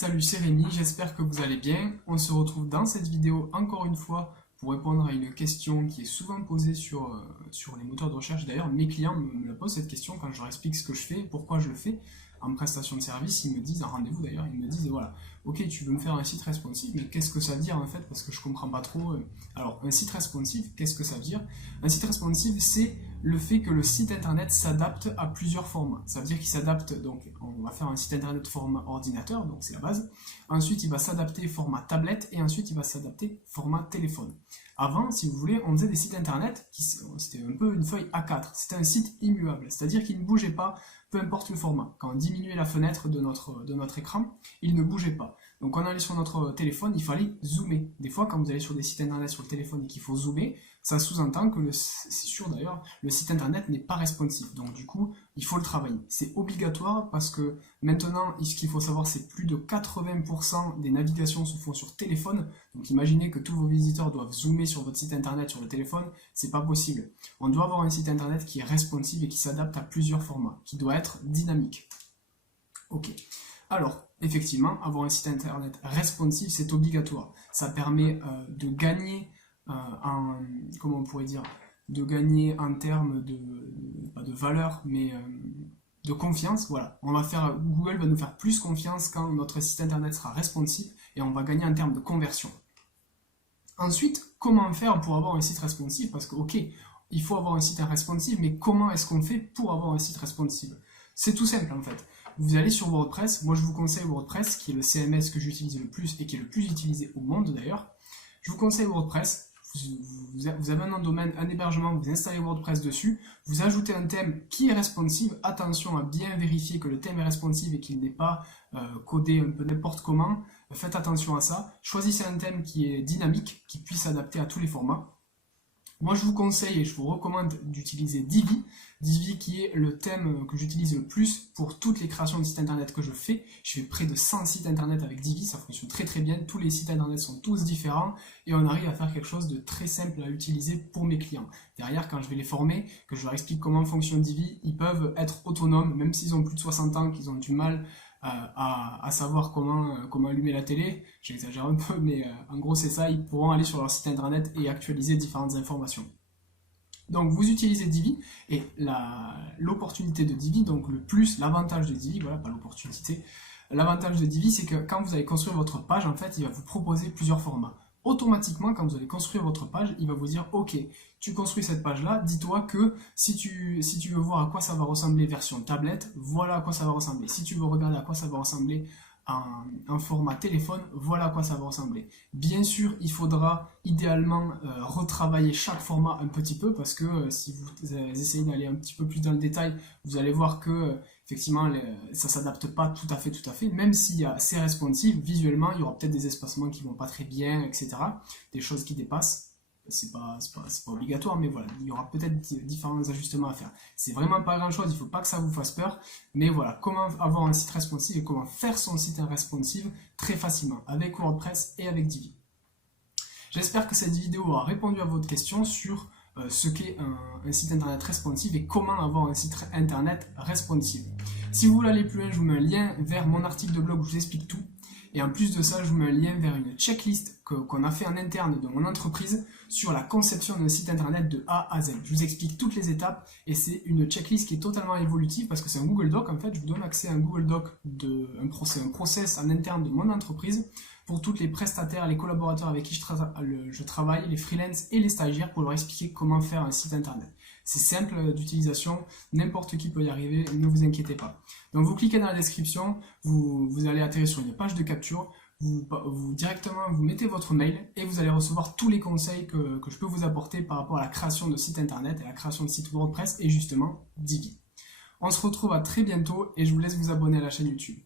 Salut, c'est Rémi, j'espère que vous allez bien. On se retrouve dans cette vidéo encore une fois pour répondre à une question qui est souvent posée sur les moteurs de recherche. D'ailleurs, mes clients me la posent cette question quand je leur explique ce que je fais, pourquoi je le fais. En prestation de service, ils me disent, en rendez-vous d'ailleurs, ils me disent, voilà, ok, tu veux me faire un site responsive, mais qu'est-ce que ça veut dire en fait? Parce que je comprends pas trop. Alors, un site responsive, qu'est-ce que ça veut dire? Un site responsive, c'est le fait que le site internet s'adapte à plusieurs formats. Ça veut dire qu'il s'adapte, donc on va faire un site internet format ordinateur, donc c'est la base. Ensuite, il va s'adapter format tablette et ensuite, il va s'adapter format téléphone. Avant, si vous voulez, on faisait des sites internet, c'était un peu une feuille A4, c'était un site immuable, c'est-à-dire qu'il ne bougeait pas, peu importe le format. Quand on diminuait la fenêtre de notre écran, il ne bougeait pas. Donc quand on allait sur notre téléphone, il fallait zoomer. Des fois, quand vous allez sur des sites internet sur le téléphone et qu'il faut zoomer, ça sous-entend que, c'est sûr d'ailleurs, le site internet n'est pas responsive. Donc du coup, il faut le travailler. C'est obligatoire parce que maintenant, ce qu'il faut savoir, c'est plus de 80% des navigations se font sur téléphone. Donc imaginez que tous vos visiteurs doivent zoomer sur votre site internet sur le téléphone, c'est pas possible. On doit avoir un site internet qui est responsive et qui s'adapte à plusieurs formats, qui doit être dynamique. Ok. Alors, effectivement, avoir un site internet responsive, c'est obligatoire. Ça permet de gagner comment on pourrait dire, de gagner en termes pas de valeur, mais de confiance. Voilà, Google va nous faire plus confiance quand notre site internet sera responsive et on va gagner en termes de conversion. Ensuite, comment faire pour avoir un site responsive? Parce que, ok, il faut avoir un site responsive, mais comment est-ce qu'on fait pour avoir un site responsive? C'est tout simple en fait. Vous allez sur WordPress, moi je vous conseille WordPress, qui est le CMS que j'utilise le plus et qui est le plus utilisé au monde d'ailleurs. Je vous conseille WordPress. Vous avez un nom de domaine, un hébergement, vous installez WordPress dessus, vous ajoutez un thème qui est responsive. Attention à bien vérifier que le thème est responsive et qu'il n'est pas codé un peu n'importe comment. Faites attention à ça. Choisissez un thème qui est dynamique, qui puisse s'adapter à tous les formats. Moi, je vous conseille et je vous recommande d'utiliser Divi. Divi qui est le thème que j'utilise le plus pour toutes les créations de sites internet que je fais. Je fais près de 100 sites internet avec Divi, ça fonctionne très très bien. Tous les sites internet sont tous différents et on arrive à faire quelque chose de très simple à utiliser pour mes clients. Derrière, quand je vais les former, que je leur explique comment fonctionne Divi, ils peuvent être autonomes, même s'ils ont plus de 60 ans, qu'ils ont du mal à savoir comment allumer la télé. J'exagère un peu, mais en gros c'est ça, ils pourront aller sur leur site internet et actualiser différentes informations. Donc vous utilisez Divi et l'opportunité de Divi, donc l'avantage de Divi, voilà, pas l'opportunité, l'avantage de Divi c'est que quand vous allez construire votre page, en fait il va vous proposer plusieurs formats. Automatiquement, quand vous allez construire votre page, il va vous dire ok, tu construis cette page là, dis-toi que si tu veux voir à quoi ça va ressembler version tablette, voilà à quoi ça va ressembler. Si tu veux regarder à quoi ça va ressembler en format téléphone, voilà à quoi ça va ressembler. Bien sûr, il faudra idéalement retravailler chaque format un petit peu parce que si vous essayez d'aller un petit peu plus dans le détail, vous allez voir que effectivement ça s'adapte pas tout à fait, même si c'est responsive, visuellement il y aura peut-être des espacements qui vont pas très bien, etc. Des choses qui dépassent. C'est pas obligatoire, mais voilà, il y aura peut-être différents ajustements à faire. C'est vraiment pas grand chose, il faut pas que ça vous fasse peur, mais voilà, comment avoir un site responsive et comment faire son site responsive très facilement avec WordPress et avec Divi. J'espère que cette vidéo aura répondu à votre question sur ce qu'est un site internet responsive et comment avoir un site internet responsive. Si vous voulez aller plus loin, je vous mets un lien vers mon article de blog où je vous explique tout. Et en plus de ça, je vous mets un lien vers une checklist qu'on a fait en interne de mon entreprise sur la conception d'un site internet de A à Z. Je vous explique toutes les étapes et c'est une checklist qui est totalement évolutive parce que c'est un Google Doc. En fait, je vous donne accès à un Google Doc, un process en interne de mon entreprise pour tous les prestataires, les collaborateurs avec qui je travaille, les freelances et les stagiaires pour leur expliquer comment faire un site internet. C'est simple d'utilisation, n'importe qui peut y arriver, ne vous inquiétez pas. Donc vous cliquez dans la description, vous allez atterrir sur une page de capture, directement vous mettez votre mail et vous allez recevoir tous les conseils que je peux vous apporter par rapport à la création de site internet et à la création de site WordPress et justement Divi. On se retrouve à très bientôt et je vous laisse vous abonner à la chaîne YouTube.